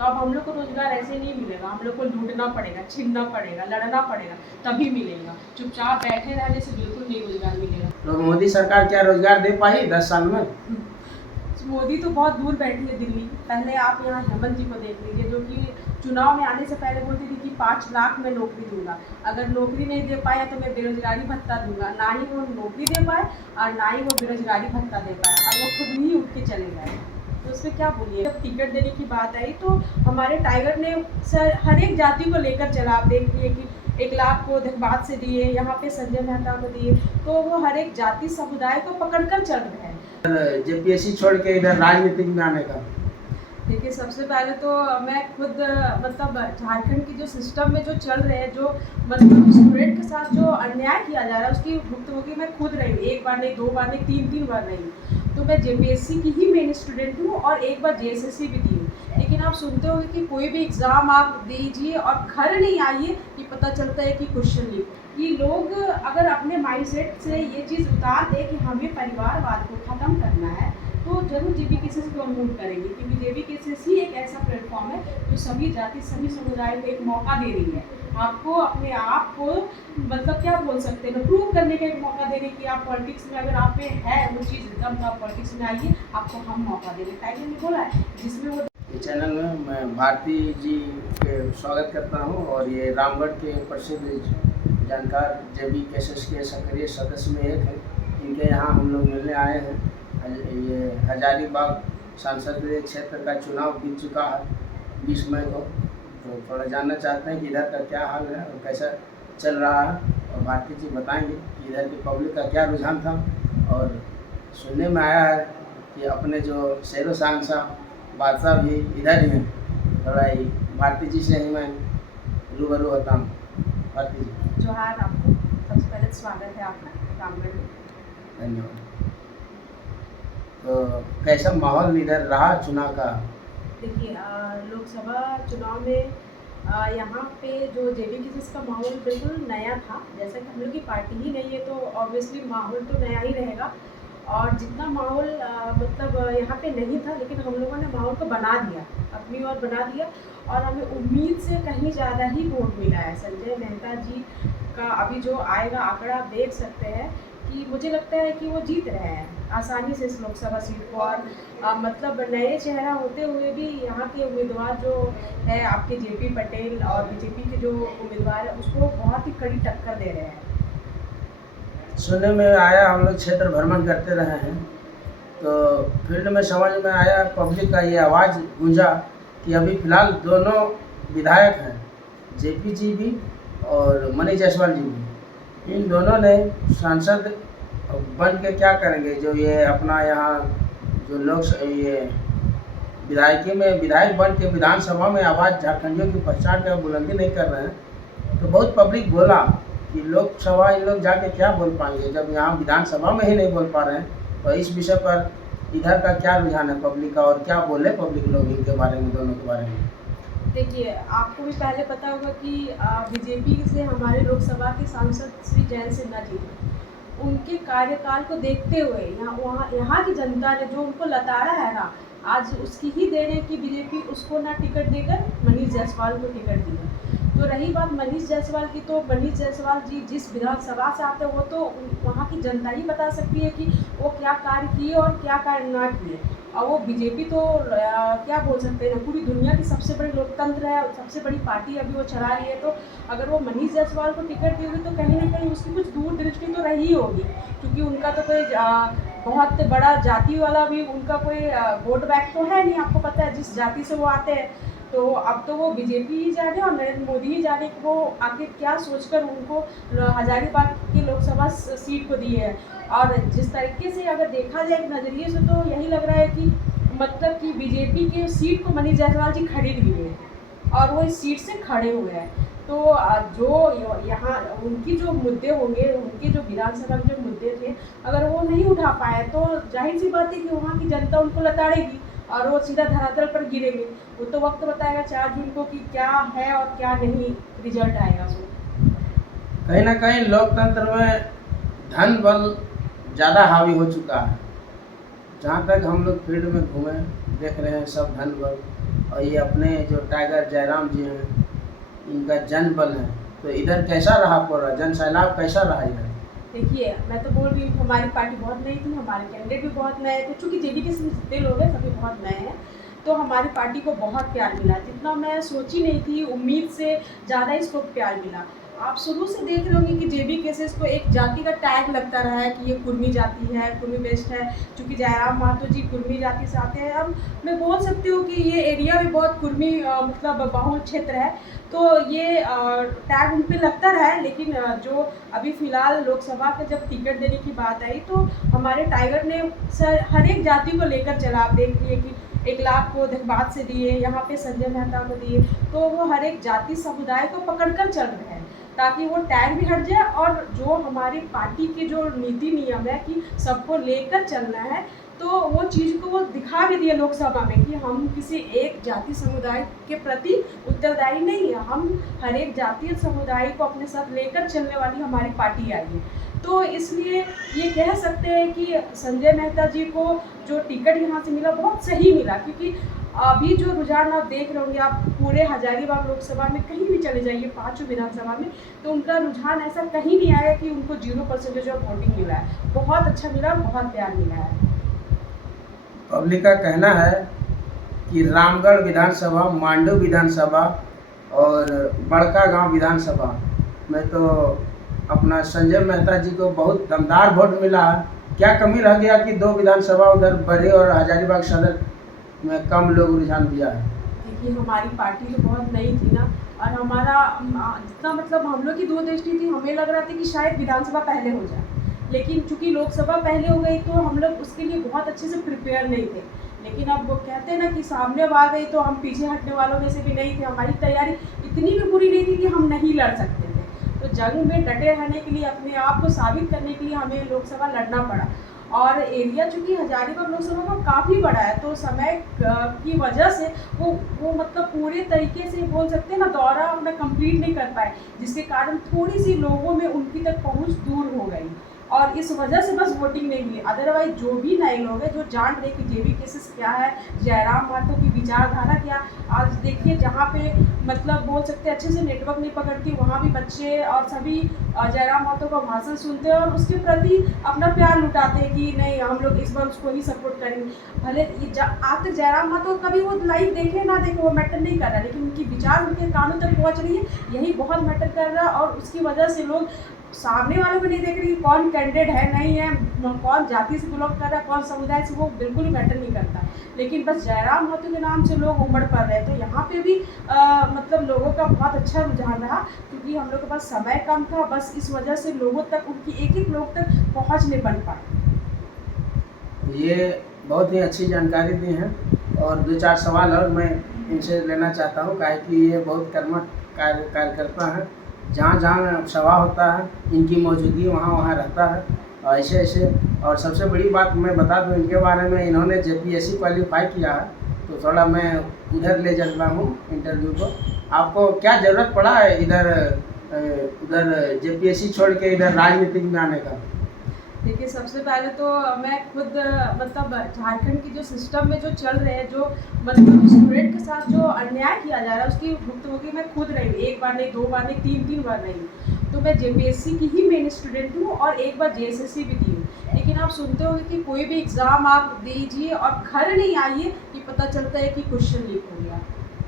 तो अब हम लोग को रोजगार ऐसे नहीं मिलेगा, हम लोग को लूटना पड़ेगा, छीनना पड़ेगा, लड़ना पड़ेगा, तभी मिलेगा। चुपचाप बैठे रहने से बिल्कुल नहीं रोजगार मिलेगा। तो मोदी सरकार क्या रोजगार दे पाई 10 साल में? मोदी तो बहुत दूर बैठी है दिल्ली। पहले आप यहाँ हेमंत जी को देख लीजिए, जो कि चुनाव में आने से पहले बोलती थी कि 5 लाख में नौकरी दूंगा। अगर नौकरी नहीं दे पाया तो मैं बेरोजगारी भत्ता दूंगा। ना ही वो नौकरी दे पाए और ना ही वो बेरोजगारी भत्ता दे पाया, और वो खुद ही उठ के चले गए। तो उसमें क्या बोलिए। जब टिकट देने की बात आई तो हमारे टाइगर ने सर हर एक जाति को लेकर चला। आप देखिए कि 1 लाख को धनबाद से दिए, यहाँ पे संजय मेहता को दिए, तो वो हर एक जाति समुदाय को पकड़कर चल रहे हैं। जेपीएससी छोड़ के इधर राजनीति में आने का? देखिए, सबसे पहले तो मैं खुद मतलब झारखंड की जो सिस्टम में जो चल रहे हैं, जो मतलब स्टूडेंट के साथ जो अन्याय किया जा रहा है, उसकी भुक्तभोगी मैं खुद रही हूँ। 1 बार नहीं, 2 बार नहीं, 3 बार रही हूँ। तो मैं जेपीएससी की ही मेन स्टूडेंट हूँ और 1 बार जेएसएससी भी दी हूँ। लेकिन आप सुनते होंगे कि कोई भी एग्ज़ाम आप दीजिए और घर नहीं आइए कि पता चलता है कि क्वेश्चन लीक। कि लोग अगर अपने माइंडसेट से ये चीज़ उतार दें कि हमें परिवारवाद को ख़त्म करना है, तो जरूर जेबीकेसीएस को हम मूव करेंगे, क्योंकि जेबीकेसीएस ही एक ऐसा प्लेटफॉर्म है जो सभी जाति, सभी समुदाय को एक मौका दे रही है। आपको अपने आप को मतलब क्या बोल सकते हैं, प्रूव करने का एक मौका दे रही है कि आप पॉलिटिक्स में अगर आप पे है वो चीज़ एकदम, तो आप पॉलिटिक्स में आइए, आपको हम मौका दे रहे हैं। टाइगर ने बोला है जिसमें वो इस चैनल में मैं भारती जी के स्वागत करता हूं, और ये रामगढ़ के प्रसिद्ध जानकार जेबीकेसीएस के सक्रिय सदस्य में एक है। इनके यहाँ हम लोग मिलने आए हैं। ये हजारीबाग संसदीय क्षेत्र का चुनाव बीत चुका है 20 मई को, तो थोड़ा जानना चाहते हैं कि इधर का क्या हाल है और कैसा चल रहा है, और भारती जी बताएंगे कि इधर की पब्लिक का क्या रुझान था। और सुनने में आया है कि अपने जो शेरो शहंशाह बादशाह भी इधर ही हैं। थोड़ा ही भारती जी से ही मैं रूबरू होता हूँ। भारती जी, जोहार आपको। सबसे पहले स्वागत है आपका रामगढ़ में। धन्यवाद। तो कैसा माहौल इधर रहा चुनाव का? देखिए, लोकसभा चुनाव में यहाँ पे जो जेबीकेसीएस का माहौल बिल्कुल नया था। जैसा कि हम लोग की पार्टी ही नहीं है तो ऑब्वियसली माहौल तो नया ही रहेगा। और जितना माहौल मतलब यहाँ पे नहीं था, लेकिन हम लोगों ने माहौल को बना दिया, अपनी ओर बना दिया, और हमें उम्मीद से कहीं ज़्यादा ही वोट मिला है। संजय मेहता जी का अभी जो आएगा आंकड़ा आप देख सकते हैं कि मुझे लगता है कि वो जीत रहे हैं आसानी से इस लोकसभा सीट को। और मतलब नए चेहरा होते हुए भी यहाँ के उम्मीदवार जो है आपके जेपी पटेल और बीजेपी के जो उम्मीदवार है उसको बहुत ही कड़ी टक्कर दे रहे हैं। सुनने में आया, हम लोग क्षेत्र भ्रमण करते रहे हैं, तो फील्ड में समझ में आया, पब्लिक का ये आवाज़ गूंजा कि अभी फ़िलहाल दोनों विधायक हैं, जेपी जी भी और मनीष जायसवाल जी भी। इन दोनों ने सांसद बन के क्या करेंगे? जो ये अपना यहाँ जो लोग ये विधायकी में विधायक बन के विधानसभा में आवाज़ झारखंडियों की पहचान का बुलंदी नहीं कर रहे हैं। तो बहुत पब्लिक बोला कि लोकसभा इन लोग जाके क्या बोल पाएंगे जब यहाँ विधानसभा में ही नहीं बोल पा रहे हैं। तो इस विषय पर इधर का क्या रुझान है पब्लिक का, और क्या बोले पब्लिक लोग इनके बारे में, दोनों के बारे में? देखिए, आपको भी पहले पता होगा कि बीजेपी से हमारे लोकसभा के सांसद श्री जयंत सिन्हा जी, उनके कार्यकाल को देखते हुए यहाँ की जनता ने जो उनको लताड़ा है ना, आज उसकी ही देन है कि बीजेपी उसको ना टिकट देकर मनीष जायसवाल को टिकट दिया। तो रही बात मनीष जायसवाल की, तो मनीष जायसवाल जी जिस विधानसभा से आते हैं वो तो वहाँ की जनता ही बता सकती है कि वो क्या कार्य किए और क्या कार्य ना किए। और वो बीजेपी तो क्या बोल सकते हैं, पूरी दुनिया की सबसे बड़ी लोकतंत्र है, सबसे बड़ी पार्टी अभी वो चला रही है। तो अगर वो मनीष जायसवाल को टिकट दी होगी तो कहीं ना कहीं उसकी कुछ दूरदृष्टि तो रही होगी, क्योंकि उनका तो कोई बहुत बड़ा जाति वाला भी उनका कोई वोट बैंक तो है नहीं। आपको पता है जिस जाति से वो आते हैं। तो अब तो वो बीजेपी ही जाने और नरेंद्र मोदी ही जाने कि वो आखिर क्या सोचकर उनको हजारीबाग की लोकसभा सीट को दी है। और जिस तरीके से अगर देखा जाए एक नज़रिए से तो यही लग रहा है कि मतलब कि बीजेपी के सीट को मनीष जायसवाल जी खरीद लिए और वो इस सीट से खड़े हुए हैं। तो जो यहाँ उनकी जो मुद्दे होंगे, उनके जो विधानसभा के जो मुद्दे थे, अगर वो नहीं उठा पाए तो जाहिर सी बात है कि वहाँ की जनता उनको लताड़ेगी और वो सीधा धरातल पर गिरेंगे। वो तो वक्त बताएगा 4 जून को कि क्या है और क्या नहीं रिजल्ट आएगा। सो कहीं ना कहीं लोकतंत्र में धन बल ज़्यादा हावी हो चुका है। जहाँ तक हम लोग फील्ड में घूमे देख रहे हैं, सब धन बल और ये अपने जो टाइगर जयराम जी हैं, इनका जन बल है। तो इधर कैसा रहा पूरा जन सैलाब, कैसा रहा इधर? देखिए, मैं तो बोल रही हूँ हमारी पार्टी बहुत नई थी, हमारे कैंडिडेट भी बहुत नए थे, चूँकि जेडीके से जितने लोग हैं सभी बहुत नए हैं, तो हमारी पार्टी को बहुत प्यार मिला, जितना मैं सोची नहीं थी, उम्मीद से ज़्यादा इसको प्यार मिला। आप शुरू से देख रहे होंगे कि जेबी केसेस को एक जाति का टैग लगता रहा है कि ये कुर्मी जाति है, कुर्मी बेस्ड है, चूँकि जयराम महतो जी कुर्मी जाति से आते हैं। अब मैं बोल सकती हूँ कि ये एरिया भी बहुत कुर्मी मतलब बहुल क्षेत्र है, तो ये टैग उन पे लगता रहा है। लेकिन जो अभी फ़िलहाल लोकसभा का जब टिकट देने की बात आई, तो हमारे टाइगर ने हर एक जाति को लेकर चला। आप देख लिए कि 1 लाख को धनबाद से दिए, यहाँ पे संजय मेहता को दिए, तो वो हर एक जाति समुदाय को पकड़ कर चल रहे हैं, ताकि वो टैग भी हट जाए। और जो हमारी पार्टी के जो नीति नियम है कि सबको लेकर चलना है, तो वो चीज़ को वो दिखा भी दिया लोकसभा में कि हम किसी एक जाति समुदाय के प्रति उत्तरदायी नहीं है, हम हर एक जातीय समुदाय को अपने साथ लेकर चलने वाली हमारी पार्टी आई है। तो इसलिए ये कह सकते हैं कि संजय मेहता जी को जो टिकट यहाँ से मिला बहुत सही मिला, क्योंकि अभी जो रुझान आप देख रहे होंगे, आप पूरे हजारीबाग लोकसभा में कहीं भी चले जाइए, 5 विधानसभा में, तो उनका रुझान ऐसा कहीं नहीं आया कि उनको 0% ऑफ वोटिंग मिला है। बहुत अच्छा मिला, बहुत प्यार मिला है। पब्लिक का कहना है कि रामगढ़ विधानसभा, मांडू विधानसभा और बड़कागांव विधानसभा में तो अपना संजय मेहता जी को बहुत दमदार वोट मिला है। क्या कमी रह गया कि 2 विधानसभा उधर बड़े और हजारीबाग सदर में कम लोग रुझान दिया है? देखिए, हमारी पार्टी तो बहुत नई थी ना, और हमारा जितना मतलब हम लोग की दूरदृष्टि थी, हमें लग रहा था कि शायद विधानसभा पहले हो जाए, लेकिन चूंकि लोकसभा पहले हो गई तो हम लोग उसके लिए बहुत अच्छे से प्रिपेयर नहीं थे। लेकिन अब वो कहते हैं ना कि सामने अब आ गई तो हम पीछे हटने वालों में से भी नहीं थे। हमारी तैयारी इतनी भी बुरी नहीं थी कि हम नहीं लड़ सकते थे, तो जंग में डटे रहने के लिए, अपने आप को साबित करने के लिए हमें लोकसभा लड़ना पड़ा। और एरिया चूँकि हजारीबाग लोकसभा का काफ़ी बड़ा है, तो समय की वजह से वो मतलब पूरे तरीके से बोल सकते हैं ना, दौरा अपना कंप्लीट नहीं कर पाए, जिसके कारण थोड़ी सी लोगों में उनकी तक पहुंच दूर हो गई, और इस वजह से बस वोटिंग नहीं हुई। अदरवाइज जो भी नए लोग हैं जो जान रहे कि जेबी केसेस क्या है, जयराम महतो की विचारधारा क्या, आज देखिए जहाँ पे मतलब बोल सकते हैं अच्छे से नेटवर्क नहीं पकड़ती, वहाँ भी बच्चे और सभी जयराम महतो का भाषण सुनते हैं और उसके प्रति अपना प्यार लुटाते हैं कि नहीं, हम लोग इस बार उसको ही सपोर्ट करेंगे। भले आज तक जयराम महतो कभी वो लाइव देखे ना देखे, वो मैटर नहीं कर रहा, लेकिन उनकी विचार उनके कानों तक पहुँच रही है, यही बहुत मैटर कर रहा है। और उसकी वजह से लोग सामने वालों को नहीं देख रहे कि कौन कैंडिडेट है नहीं है, कौन जाति से बिलोंग कर रहा है, कौन समुदाय से, वो बिल्कुल ही मैटर नहीं करता, लेकिन बस जयराम महतो के नाम से लोग उमड़ पड़ रहे हैं। तो यहाँ पे भी मतलब लोगों का बहुत अच्छा रुझान रहा, क्योंकि हम लोग के पास समय कम था, बस इस वजह से लोगों तक, उनकी एक लोग तक पहुँच नहीं बन पाई। ये बहुत ही अच्छी जानकारी दी है, और 2-4 सवाल और मैं इनसे लेना चाहता हूँ, काहे कि ये बहुत कर्मठ कार्यकर्ता हैं। जहाँ जहाँ सभा होता है इनकी मौजूदगी वहाँ रहता है, और ऐसे। और सबसे बड़ी बात मैं बता दूँ इनके बारे में, इन्होंने जेपीएससी क्वालिफाई किया है, तो थोड़ा मैं उधर ले चलता हूँ इंटरव्यू को। आपको क्या ज़रूरत पड़ा है उधर जेपीएससी छोड़ के इधर राजनीति में आने का? देखिए, सबसे पहले तो मैं खुद मतलब झारखंड की जो सिस्टम में जो चल रहे हैं, जो मतलब स्टूडेंट के साथ जो अन्याय किया जा रहा है, उसकी भुक्तभोगी मैं खुद रही हूँ। 1 बार नहीं, 2 बार नहीं, 3 बार नहीं। तो मैं जेपीएससी की ही मेन स्टूडेंट हूँ, और 1 बार जेएसएससी भी दी हूँ। लेकिन आप सुनते होंगे कि कोई भी एग्ज़ाम आप दीजिए और घर नहीं आइए कि पता चलता है कि क्वेश्चन लीक हो गया।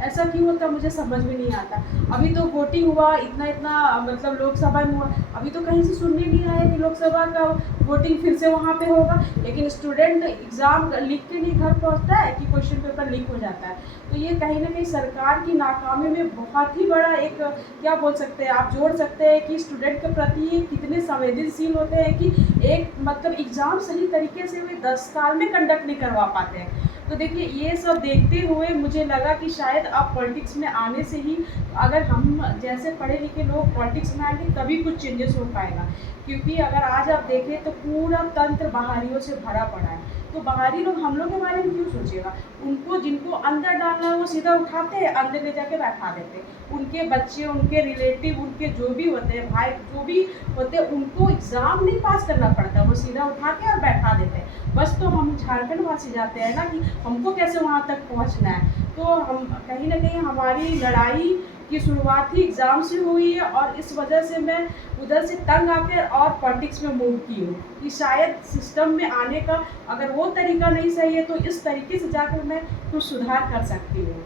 ऐसा क्यों होता, मुझे समझ में नहीं आता। अभी तो वोटिंग हुआ, इतना मतलब लोकसभा में हुआ, अभी तो कहीं से सुनने नहीं आया कि लोकसभा का वोटिंग फिर से वहाँ पे होगा। लेकिन स्टूडेंट एग्ज़ाम लिख के नहीं घर पहुँचता है कि क्वेश्चन पेपर लीक हो जाता है। तो ये कहीं ना कहीं सरकार की नाकामी में बहुत ही बड़ा एक क्या बोल सकते हैं, आप जोड़ सकते हैं कि स्टूडेंट के प्रति कितने संवेदनशील होते हैं कि एक मतलब एग्ज़ाम सही तरीके से वे 10 साल में कंडक्ट नहीं करवा पाते हैं। तो देखिए, ये सब देखते हुए मुझे लगा कि शायद अब पॉलिटिक्स में आने से ही, अगर हम जैसे पढ़े लिखे लोग पॉलिटिक्स में आएंगे तभी कुछ चेंजेस हो पाएगा। क्योंकि अगर आज आप देखें तो पूरा तंत्र बाहरियों से भरा पड़ा है, तो बाहरी लोग हम लोग के बारे में क्यों सोचेगा। उनको जिनको अंदर डालना है वो सीधा उठाते हैं, अंदर ले जाके बैठा देते हैं। उनके बच्चे, उनके रिलेटिव, उनके जो भी होते हैं, भाई जो भी होते हैं, उनको एग्ज़ाम नहीं पास करना पड़ता, वो सीधा उठा के और बैठा देते हैं। बस तो हम झारखंड वासी जाते हैं ना कि हमको कैसे वहाँ तक पहुँचना है। तो हम कहीं न कहीं हमारी लड़ाई की शुरुआत ही एग्ज़ाम से हुई है और इस वजह से मैं उधर से तंग आकर और पॉलिटिक्स में मूव की हूँ कि शायद सिस्टम में आने का अगर वो तरीका नहीं सही है तो इस तरीके से जाकर मैं कुछ सुधार कर सकती हूँ।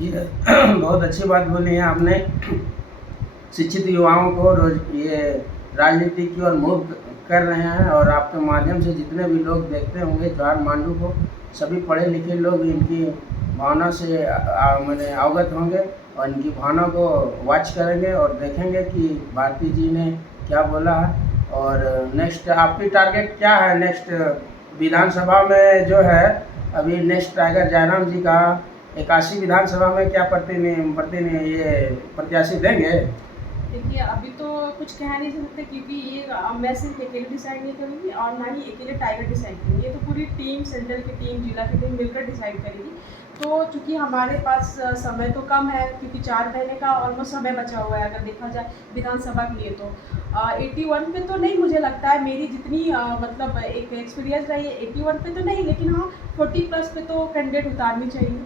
ये बहुत अच्छी बात बोली है आपने। शिक्षित युवाओं को रोज ये राजनीति की ओर मूव कर रहे हैं और आपके माध्यम से जितने भी लोग देखते होंगे जवाहर मांडू को, सभी पढ़े लिखे लोग इनकी भावना से मैंने अवगत होंगे और इनकी भावना को वॉच करेंगे और देखेंगे कि भारती जी ने क्या बोला है। और नेक्स्ट आपकी टारगेट क्या है? नेक्स्ट विधानसभा में जो है अभी नेक्स्ट टाइगर जयराम जी का 81 विधानसभा में क्या ये प्रत्याशी देंगे? देखिए अभी तो कुछ कह नहीं सकते क्योंकि ये मैं सिर्फ अकेले डिसाइड नहीं करूँगी और ना ही अकेले टाइगर डिसाइड करेंगे, ये तो पूरी टीम, सेंट्रल की टीम, जिला की टीम मिलकर डिसाइड करेगी। तो चूँकि हमारे पास समय तो कम है क्योंकि 4 महीने का ऑलमोस्ट समय बचा हुआ है अगर देखा जाए विधानसभा के लिए तो 81 पे तो नहीं मुझे लगता है, मेरी जितनी मतलब एक एक्सपीरियंस रही है 81 पे तो नहीं, लेकिन हाँ 40+ पे तो कैंडिडेट उतारनी चाहिए।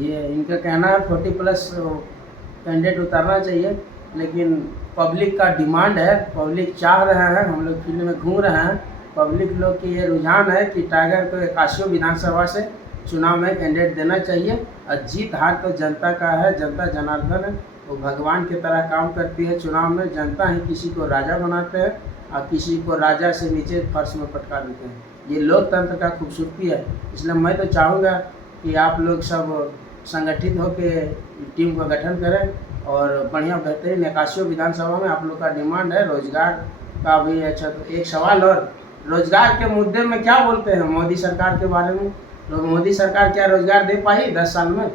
ये इनका कहना है 40+ कैंडिडेट उतारना चाहिए, लेकिन पब्लिक का डिमांड है, पब्लिक चाह रहे हैं, हम लोग फील्ड में घूम रहे हैं, पब्लिक लोग की ये रुझान है कि टाइगर को 81 विधानसभा से चुनाव में कैंडिडेट देना चाहिए। और जीत हार तो जनता का है, जनता जनार्दन है, वो भगवान की तरह काम करती है। चुनाव में जनता ही किसी को राजा बनाते हैं और किसी को राजा से नीचे फर्श में पटका देते हैं। ये लोकतंत्र का खूबसूरती है। इसलिए मैं तो चाहूँगा कि आप लोग सब संगठित होकर टीम का गठन करें और बढ़िया बेहतरीन 81 विधानसभा में आप लोग का डिमांड है रोजगार का भी। अच्छा, तो एक सवाल और, रोजगार के मुद्दे में क्या बोलते हैं मोदी सरकार के बारे में? तो मोदी सरकार क्या रोजगार दे पाई 10 साल में?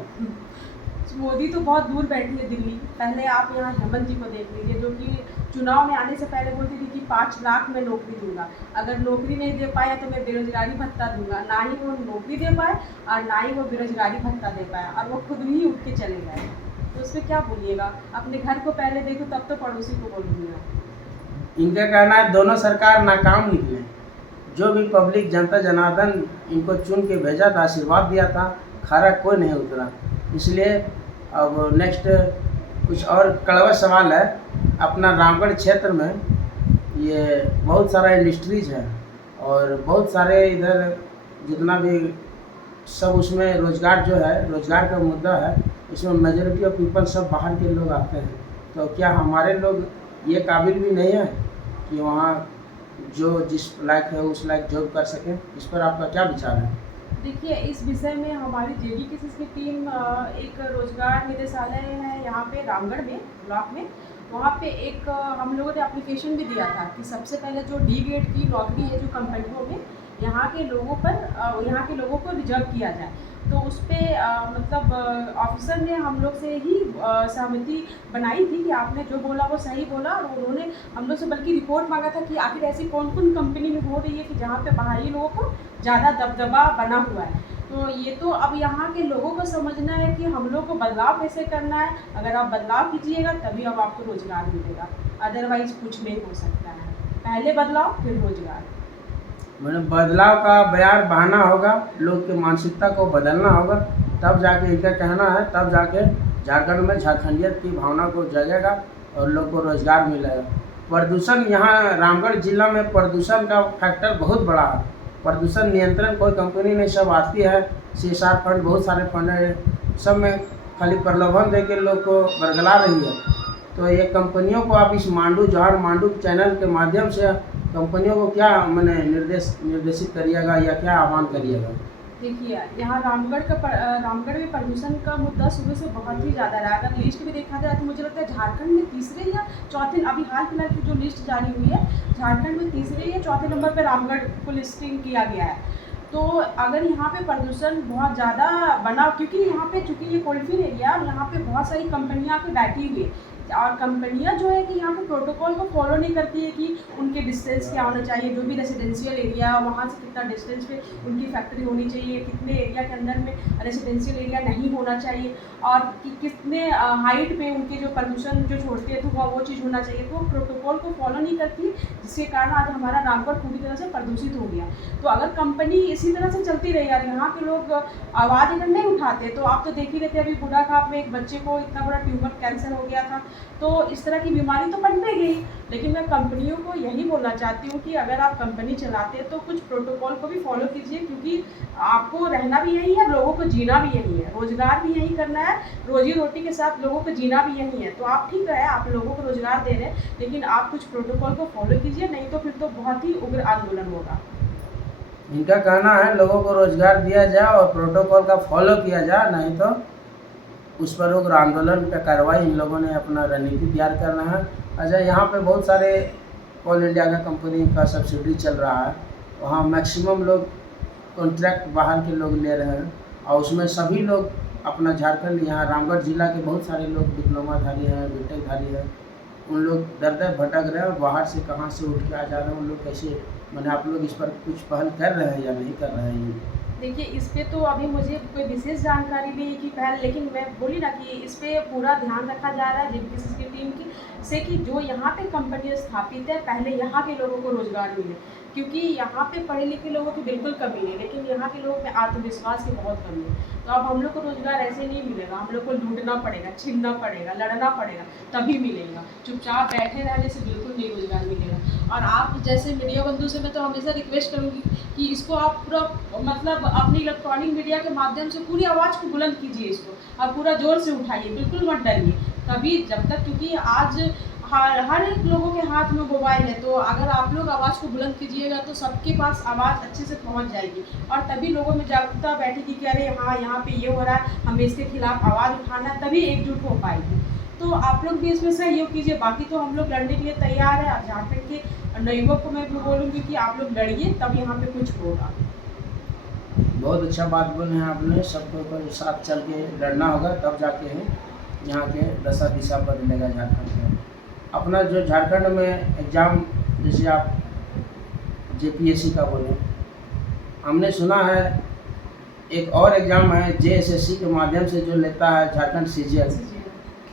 मोदी तो बहुत दूर बैठी है दिल्ली। पहले आप यहाँ हेमंत जी को देख लीजिए जो कि चुनाव में आने से पहले बोलती थी कि 5 लाख में नौकरी दूंगा, अगर नौकरी नहीं दे पाया तो मैं बेरोजगारी भत्ता दूंगा। ना ही वो नौकरी दे पाए और ना ही वो बेरोजगारी भत्ता दे पाया और वो खुद ही उठ के चले गए। तो उसमें क्या बोलिएगा? अपने घर को पहले देखो तब तो पड़ोसी को बोलूँगी। इनका कहना है दोनों सरकार नाकाम निकले। जो भी पब्लिक जनता जनार्दन इनको चुन के भेजा था, आशीर्वाद दिया था, खरा कोई नहीं उतरा। इसलिए अब नेक्स्ट कुछ और कड़वा सवाल है। अपना रामगढ़ क्षेत्र में ये बहुत सारा इंडस्ट्रीज है और बहुत सारे इधर जितना भी सब उसमें रोज़गार जो है, रोज़गार का मुद्दा है, इसमें मेजॉरिटी ऑफ पीपल सब बाहर के लोग आते हैं। तो क्या हमारे लोग ये काबिल भी नहीं है कि वहाँ जो जिस लायक है उस लायक जॉब कर सकें? इस पर आपका क्या विचार है? देखिए इस विषय में हमारी JDKCS की टीम एक रोजगार निदेशालय है यहाँ पे रामगढ़ में ब्लॉक में, वहाँ पे एक हम लोगों ने एप्लीकेशन भी दिया था कि सबसे पहले जो D ग्रेड की नौकरी है जो कंपनियों में यहाँ के लोगों को रिजर्व किया जाए। तो उस पर मतलब ऑफिसर ने हम लोग से ही सहमति बनाई थी कि आपने जो बोला वो सही बोला और उन्होंने हम लोग से बल्कि रिपोर्ट मांगा था कि आखिर ऐसी कौन कौन कंपनी में हो रही है कि जहाँ पे बाहरी लोगों को ज़्यादा दबदबा बना हुआ है। तो ये तो अब यहाँ के लोगों को समझना है कि हम लोग को बदलाव कैसे करना है। अगर आप बदलाव कीजिएगा तभी अब आपको रोज़गार मिलेगा, अदरवाइज़ कुछ नहीं हो सकता है। पहले बदलाव फिर रोज़गार। मैंने बदलाव का बयार बहाना होगा, लोग की मानसिकता को बदलना होगा, तब जाके इनका कहना है, तब जाके झारखंड में झारखंडियत की भावना को जगेगा और लोग को रोज़गार मिलेगा। प्रदूषण यहाँ रामगढ़ जिला में प्रदूषण का फैक्टर बहुत बड़ा है। प्रदूषण नियंत्रण कोई कंपनी नहीं, सब आती है CSR फंड, बहुत सारे फंड है, सब में खाली प्रलोभन दे के लोग को बरगला रही है। तो ये कंपनियों को आप इस जवाहर मांडू चैनल के माध्यम से कंपनियों को क्या मैंने निर्देशित करिएगा या क्या आह्वान करिएगा? देखिए यहाँ रामगढ़ में प्रदूषण का मुद्दा शुरू से बहुत ही ज़्यादा रहा। अगर लिस्ट भी देखा जाए तो मुझे लगता है झारखंड में तीसरे या चौथे, अभी हाल फिलहाल की जो लिस्ट जारी हुई है झारखंड में तीसरे या चौथे नंबर पर रामगढ़ को लिस्टिंग किया गया है। तो अगर यहाँ पे प्रदूषण बहुत ज़्यादा बना, क्योंकि यहाँ पे चूँकि ये कोल्डफील्ड एरिया और यहाँ पे बहुत सारी कंपनियाँ आके बैठी हुई है, और कंपनियां जो है कि यहाँ पे प्रोटोकॉल को फॉलो नहीं करती है कि उनके डिस्टेंस क्या होना चाहिए, जो भी रेजिडेंशियल एरिया है वहाँ से कितना डिस्टेंस पे उनकी फैक्ट्री होनी चाहिए, कितने एरिया के अंदर में रेजिडेंशियल एरिया नहीं होना चाहिए, और कि कितने हाइट पे उनके जो प्रदूषण जो छोड़ते हैं धुआं वो चीज़ होना चाहिए। तो प्रोटोकॉल को फॉलो नहीं करती है, जिसके कारण आज हमारा रामगढ़ पूरी तरह से प्रदूषित हो गया। तो अगर कंपनी इसी तरह से चलती रही और यहाँ के लोग आवाज़ अगर नहीं उठाते, तो आप तो देख ही रहते, अभी बूढ़ाखाप में एक बच्चे को इतना बड़ा ट्यूमर कैंसर हो गया था। तो इस तरह की बीमारी तो बढ़ने गई। लेकिन मैं कंपनियों को यही बोलना चाहती हूँ कि अगर आप कंपनी चलाते हैं तो कुछ प्रोटोकॉल को भी फॉलो कीजिए, क्योंकि आपको रहना भी यही है, लोगों को जीना भी यही है, रोजगार भी यही करना है, रोजी रोटी के साथ लोगों को जीना भी यही है। तो आप ठीक है, आप लोगों को रोजगार दे रहे हैं, लेकिन आप कुछ प्रोटोकॉल को फॉलो कीजिए, नहीं तो फिर तो बहुत ही उग्र आंदोलन होगा। इनका कहना है लोगों को रोजगार दिया जाए और प्रोटोकॉल का फॉलो किया जाए, नहीं तो उस पर उग्र आंदोलन का कार्रवाई इन लोगों ने अपना रणनीति तैयार करना है। अच्छा, यहाँ पे बहुत सारे ऑल इंडिया का कंपनी का सब्सिडी चल रहा है, वहाँ मैक्सिमम लोग कॉन्ट्रैक्ट बाहर के लोग ले रहे हैं, और उसमें सभी लोग अपना झारखंड, यहाँ रामगढ़ जिला के बहुत सारे लोग डिप्लोमाधारी हैं, बीटेकधारी हैं, उन लोग दर दर भटक रहे हैं और बाहर से कहाँ से उठ के आ जा रहे हैं, उन लोग कैसे, मैंने आप लोग इस पर कुछ पहल कर रहे हैं या नहीं कर रहे हैं? देखिए, इस पे तो अभी मुझे कोई विशेष जानकारी नहीं है कि पहल, लेकिन मैं बोली ना कि इस पे पूरा ध्यान रखा जा रहा है जेपीसीसी की टीम की से कि जो यहाँ पे कंपनियाँ स्थापित है पहले यहाँ के लोगों को रोजगार मिले, क्योंकि यहाँ पे पढ़े लिखे लोगों की बिल्कुल कमी नहीं, लेकिन यहाँ के लोगों में आत्मविश्वास की बहुत कमी है। तो अब हम लोग को रोजगार ऐसे नहीं मिलेगा, हम लोग को लूटना पड़ेगा, छीनना पड़ेगा, लड़ना पड़ेगा, तभी मिलेगा। चुपचाप बैठे रहने से बिल्कुल नहीं रोजगार मिलेगा। और आप जैसे मीडिया बंधु से मैं तो हमेशा रिक्वेस्ट करूँगी कि इसको आप पूरा मतलब अपनी इलेक्ट्रॉनिक मीडिया के माध्यम से पूरी आवाज़ को बुलंद कीजिए, इसको आप पूरा जोर से उठाइए, बिल्कुल मत डरिए। तभी जब तक, क्योंकि आज हर एक लोगों के हाथ में मोबाइल है, तो अगर आप लोग आवाज़ को बुलंद कीजिएगा तो सबके पास आवाज़ अच्छे से पहुंच जाएगी, और तभी लोगों में जागरूकता बैठेगी कि अरे हाँ, यहाँ पे ये हो रहा है, हमें इसके खिलाफ आवाज़ उठाना है, तभी एकजुट हो पाएगी। तो आप लोग भी इसमें सहयोग कीजिए, बाकी तो हम लोग लड़ने के लिए तैयार है। झारखंड के नवयुवक को मैं भी बोलूँगी कि आप लोग लड़िए, तब यहाँ पे कुछ होगा। बहुत अच्छा बात बोले हैं आपने, सबको को साथ चल के लड़ना होगा, तब जाके हैं यहाँ के दशा दिशा बदलेगा झारखंड में। अपना जो झारखंड में एग्ज़ाम, जैसे आप जेपीएससी का बोले, हमने सुना है एक और एग्ज़ाम है जेएसएससी के माध्यम से जो लेता है झारखंड सीजीएल,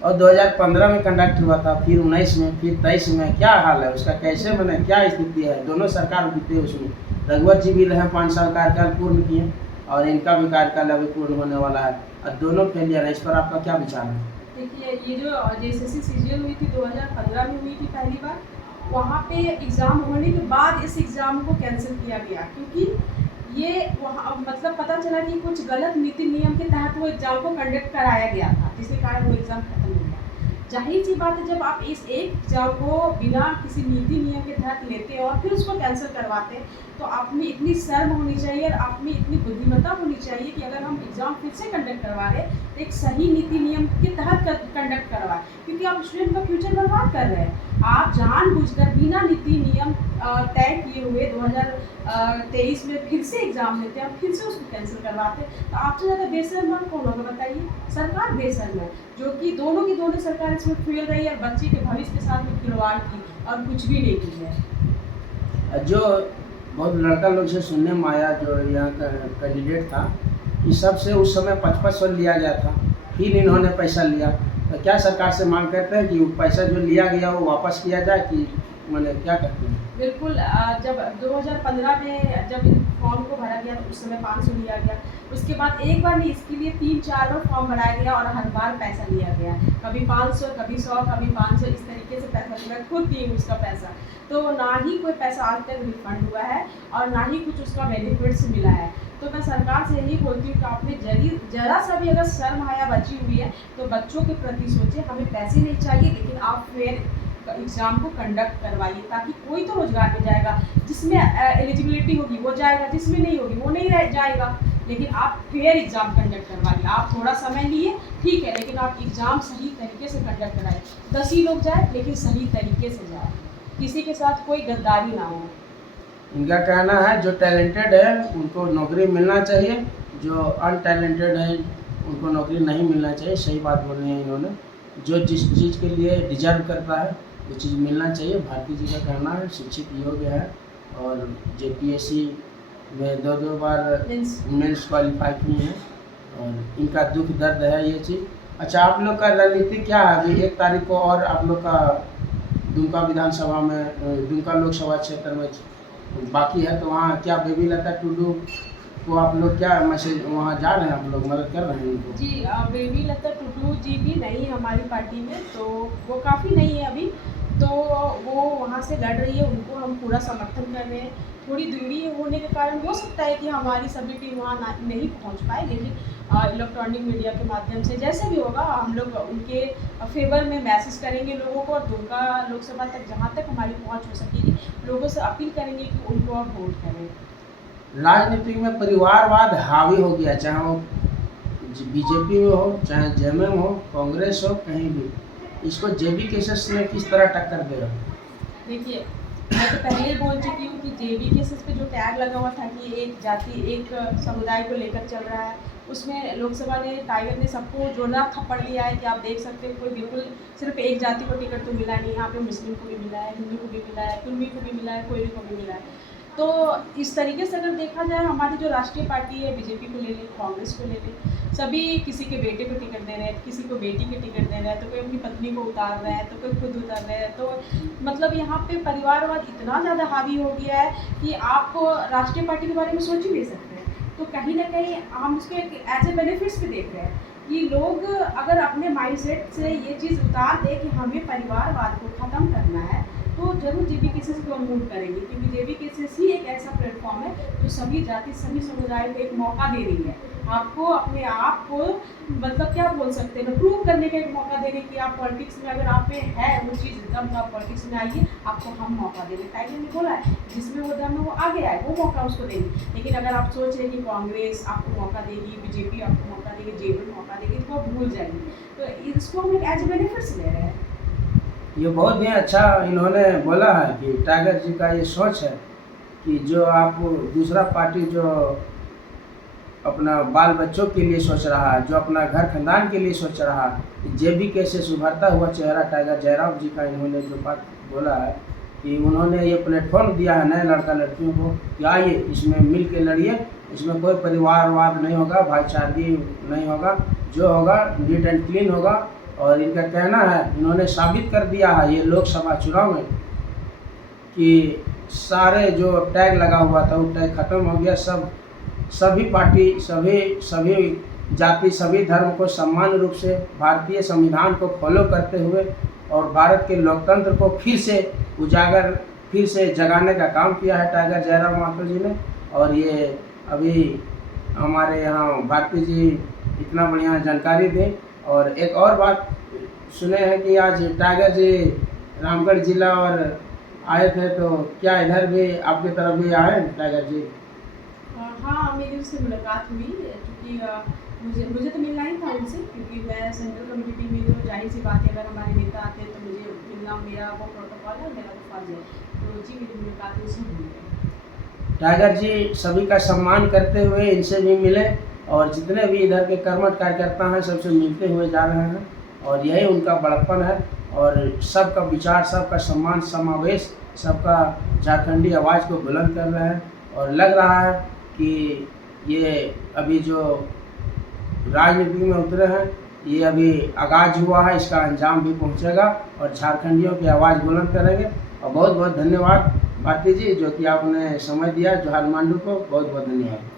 और 2015 में कंडक्ट हुआ था, फिर 19 में, फिर 23 में। क्या हाल है उसका, कैसे मैंने क्या स्थिति है? दोनों सरकार बीते उसमें, रघुवर जी भी रहे 5 साल कार्यकाल पूर्ण किए, और इनका भी कार्यकाल अभी पूर्ण होने वाला है, और दोनों फेलियर है। इस पर आपका क्या विचार है? देखिए, ये जो जेएसएससी सीजीएल हुई थी 2015 में हुई थी पहली बार, वहाँ पे एग्ज़ाम होने के बाद इस एग्ज़ाम को कैंसिल किया गया, क्योंकि ये वहाँ मतलब पता चला कि कुछ गलत नीति नियम के तहत वो एग्ज़ाम को कंडक्ट कराया गया था, जिसके कारण वो एग्ज़ाम खत्म हो गया। जाहिर सी बात है, जब आप इस एक एग्ज़ाम को बिना किसी नीति नियम के तहत लेते हैं और फिर उसको कैंसिल करवाते हैं, तो आप में इतनी शर्म होनी चाहिए और आप में इतनी बुद्धिमत्ता होनी चाहिए कि अगर हम एग्ज़ाम फिर से कंडक्ट करवा रहे हैं तो एक सही नीति नियम के तहत कंडक्ट करवाएं, क्योंकि आप स्टूडेंट का फ्यूचर बर्बाद कर रहे हैं। आप जानबूझकर बिना नीति नियम तय किए हुए 2023 में फिर से एग्ज़ाम लेते हैं और फिर से उसको कैंसिल करवाते हैं, तो आपसे ज़्यादा बेशर्म कौन होगा बताइए? सरकार बेशर्म है, जो कि दोनों की दोनों सरकार इसमें फेल रही है, और बच्चे के भविष्य के साथ में खिलवाड़ की और कुछ भी नहीं की है। जो बहुत लड़का लोग से सुनने में आया, जो यहाँ का कैंडिडेट था, कि सबसे उस समय 5500 लिया गया था, फिर इन्होंने पैसा लिया, तो क्या सरकार से मांग करते हैं कि पैसा जो लिया गया वो वापस किया जाए, कि मैंने क्या करते हैं? बिल्कुल, जब 2015 में जब फॉर्म को भरा गया तो उस समय 500 लिया गया, उसके बाद एक बार नहीं, इसके लिए 3-4 बार फॉर्म भराया गया और हर बार पैसा लिया गया, कभी 500, कभी 100, कभी 500, इस तरीके से पैसा लिया। मैं खुद दी हूँ उसका पैसा, तो ना ही कोई पैसा आज तक रिफंड हुआ है और ना ही कुछ उसका बेनिफिट्स मिला है। तो मैं सरकार से यही बोलती हूँ कि आपने जरा सा भी अगर शर्म हया बची हुई है तो बच्चों के प्रति सोचिए। हमें पैसे नहीं चाहिए, लेकिन आप फेयर एग्ज़ाम को कंडक्ट करवाइए, ताकि कोई तो रोजगार में जाएगा, जिसमें एलिजिबिलिटी होगी वो जाएगा, जिसमें नहीं होगी वो नहीं रह जाएगा। लेकिन आप फेयर एग्ज़ाम कंडक्ट करवाइए। आप थोड़ा समय लिए ठीक है, लेकिन आप एग्ज़ाम सही तरीके से कंडक्ट कराइए। 10 ही लोग जाए, लेकिन सही तरीके से जाए, किसी के साथ कोई गद्दारी ना हो। इनका कहना है जो टैलेंटेड है उनको नौकरी मिलना चाहिए, जो अनटैलेंटेड है उनको नौकरी नहीं मिलना चाहिए। सही बात बोल रही है इन्होंने, जो जिस चीज़ के लिए डिजर्व करता है वो चीज़ मिलना चाहिए। भारती जी का कहना है शिक्षित योग्य है और जेपीएससी में 2 बार मेंस क्वालिफाई किए हैं और इनका दुख दर्द है ये चीज़। अच्छा, आप लोग का रणनीति क्या है? अभी 1 तारीख को और आप लोग का दुमका विधानसभा में दुमका लोकसभा क्षेत्र में बाकी है, तो वहाँ क्या बेबी लता टुडू को आप लोग क्या मैसेज वहाँ जा रहे हैं, आप लोग मदद कर रहे हैं उनको? जी, बेबी लता टुडू जी भी नहीं है हमारी पार्टी में, तो वो काफ़ी नहीं है अभी, तो वो वहाँ से लड़ रही है, उनको हम पूरा समर्थन कर रहे हैं। थोड़ी दूरी होने के कारण हो सकता है कि हमारी सभी टीम वहाँ नहीं पहुँच पाए, लेकिन इलेक्ट्रॉनिक मीडिया के माध्यम से जैसे भी होगा हम लोग उनके फेवर में मैसेज करेंगे लोगों को, और दुमका लोकसभा तक जहाँ तक हमारी पहुँच हो सकेगी लोगों से अपील करेंगे कि उनको आप वोट करें। राजनीति में परिवारवाद हावी हो गया, चाहे वो बीजेपी में हो, चाहे जेएमएम हो, कांग्रेस हो, कहीं भी। इसको जेबी केसेस में किस तरह टक्कर दे रहा है? देखिए, मैं तो पहले ही बोल चुकी हूँ कि जेबी केसेस पे जो टैग लगा हुआ था कि एक जाति एक समुदाय को लेकर चल रहा है, उसमें लोकसभा ने टाइगर ने सबको जोरदार थप्पड़ दिया है कि आप देख सकते हो कोई बिल्कुल सिर्फ एक जाति को टिकट तो मिला नहीं, यहाँ पे मुस्लिम को भी मिला है, हिंदू को भी मिला है, कुर्मी को भी मिला है, कोयरी को भी मिला है। तो इस तरीके से अगर देखा जाए हमारी जो राष्ट्रीय पार्टी है, बीजेपी को ले लें, कांग्रेस को ले लें, सभी किसी के बेटे को टिकट दे रहे हैं, किसी को बेटी के टिकट दे रहे हैं, तो कोई अपनी पत्नी को उतार रहे हैं, तो कोई खुद उतार रहे हैं। तो मतलब यहाँ पे परिवारवाद इतना ज़्यादा हावी हो गया है कि आप राष्ट्रीय पार्टी के बारे में सोच ही नहीं सकते हैं। तो कहीं ना कहीं हम उसको एक एज ए बेनिफिट्स भी देख रहे हैं कि लोग अगर अपने माइंडसेट से ये चीज़ उतार दे कि हमें परिवारवाद को ख़त्म करना है, तो जरूर जेबी केसेस को हम मूव करेंगे, क्योंकि जेबी केसेस ही एक ऐसा प्लेटफॉर्म है जो सभी जाति सभी समुदाय को एक मौका दे रही है, आपको अपने आप को मतलब क्या बोल सकते हैं, प्रूव करने का एक मौका दे रही है कि आप पॉलिटिक्स में अगर आप में है वो चीज़ दम, तो आप पॉलिटिक्स में आइए, आपको हम मौका देंगे। टाइगर ने बोला है जिसमें वो दम है वो आगे आए, वो मौका उसको देंगे। लेकिन अगर आप सोच रहे हैं कि कांग्रेस आपको मौका देगी, बीजेपी आपको मौका देगी, जेबी मौका देगी, तो आप भूल जाएंगे। तो इसको हम एक एज ए बेनिफिट्स ले रहे हैं। ये बहुत ही अच्छा इन्होंने बोला है कि टाइगर जी का ये सोच है कि जो आप दूसरा पार्टी जो अपना बाल बच्चों के लिए सोच रहा है, जो अपना घर खानदान के लिए सोच रहा है, जेबी कैसे उभरता हुआ चेहरा टाइगर जयराम जी का इन्होंने जो बात बोला है कि उन्होंने ये प्लेटफॉर्म दिया है नए लड़का लड़कियों को कि आइए इसमें मिल के लड़िए, इसमें कोई परिवारवाद नहीं होगा, भाईचारगी नहीं होगा, जो होगा नीट एंड क्लीन होगा। और इनका कहना है, इन्होंने साबित कर दिया है ये लोकसभा चुनाव में कि सारे जो टैग लगा हुआ था वो टैग खत्म हो गया। सभी पार्टी सभी जाति सभी धर्म को समान रूप से भारतीय संविधान को फॉलो करते हुए और भारत के लोकतंत्र को फिर से जगाने का काम किया है टाइगर जयराम महतो जी ने। और ये अभी हमारे यहाँ भारती जी इतना बढ़िया जानकारी दें। और एक और बात सुने हैं कि आज टाइगर जी रामगढ़ जिला और आए थे, तो क्या इधर भी आपकी तरफ भी आए टाइगर जी? हाँ, मेरी उससे मुलाकात हुई, क्योंकि मुझे तो मिलना ही था उनसे, क्योंकि मैं सेंट्रल कमेटी में जो जाहिर सी बात है अगर हमारे नेता आते हैं तो मुझे मिलना मेरा वो प्रोटोकॉल है, मेरा वो फर्ज है। तो जी मेरी मुलाकात उनसे हुई है। टाइगर जी सभी का सम्मान करते हुए इनसे भी मिले और जितने भी इधर के कर्मठ कार्यकर्ता हैं सबसे मिलते हुए जा रहे हैं और यही उनका बड़प्पन है। और सबका विचार, सबका सम्मान, समावेश, सबका झारखंडी आवाज़ को बुलंद कर रहे हैं। और लग रहा है कि ये अभी जो राजनीति में उतरे हैं ये अभी आगाज हुआ है, इसका अंजाम भी पहुंचेगा और झारखंडियों की आवाज़ बुलंद करेंगे। और बहुत बहुत धन्यवाद भारती जी जो कि आपने समय दिया, जोहार मांडू को बहुत बहुत धन्यवाद।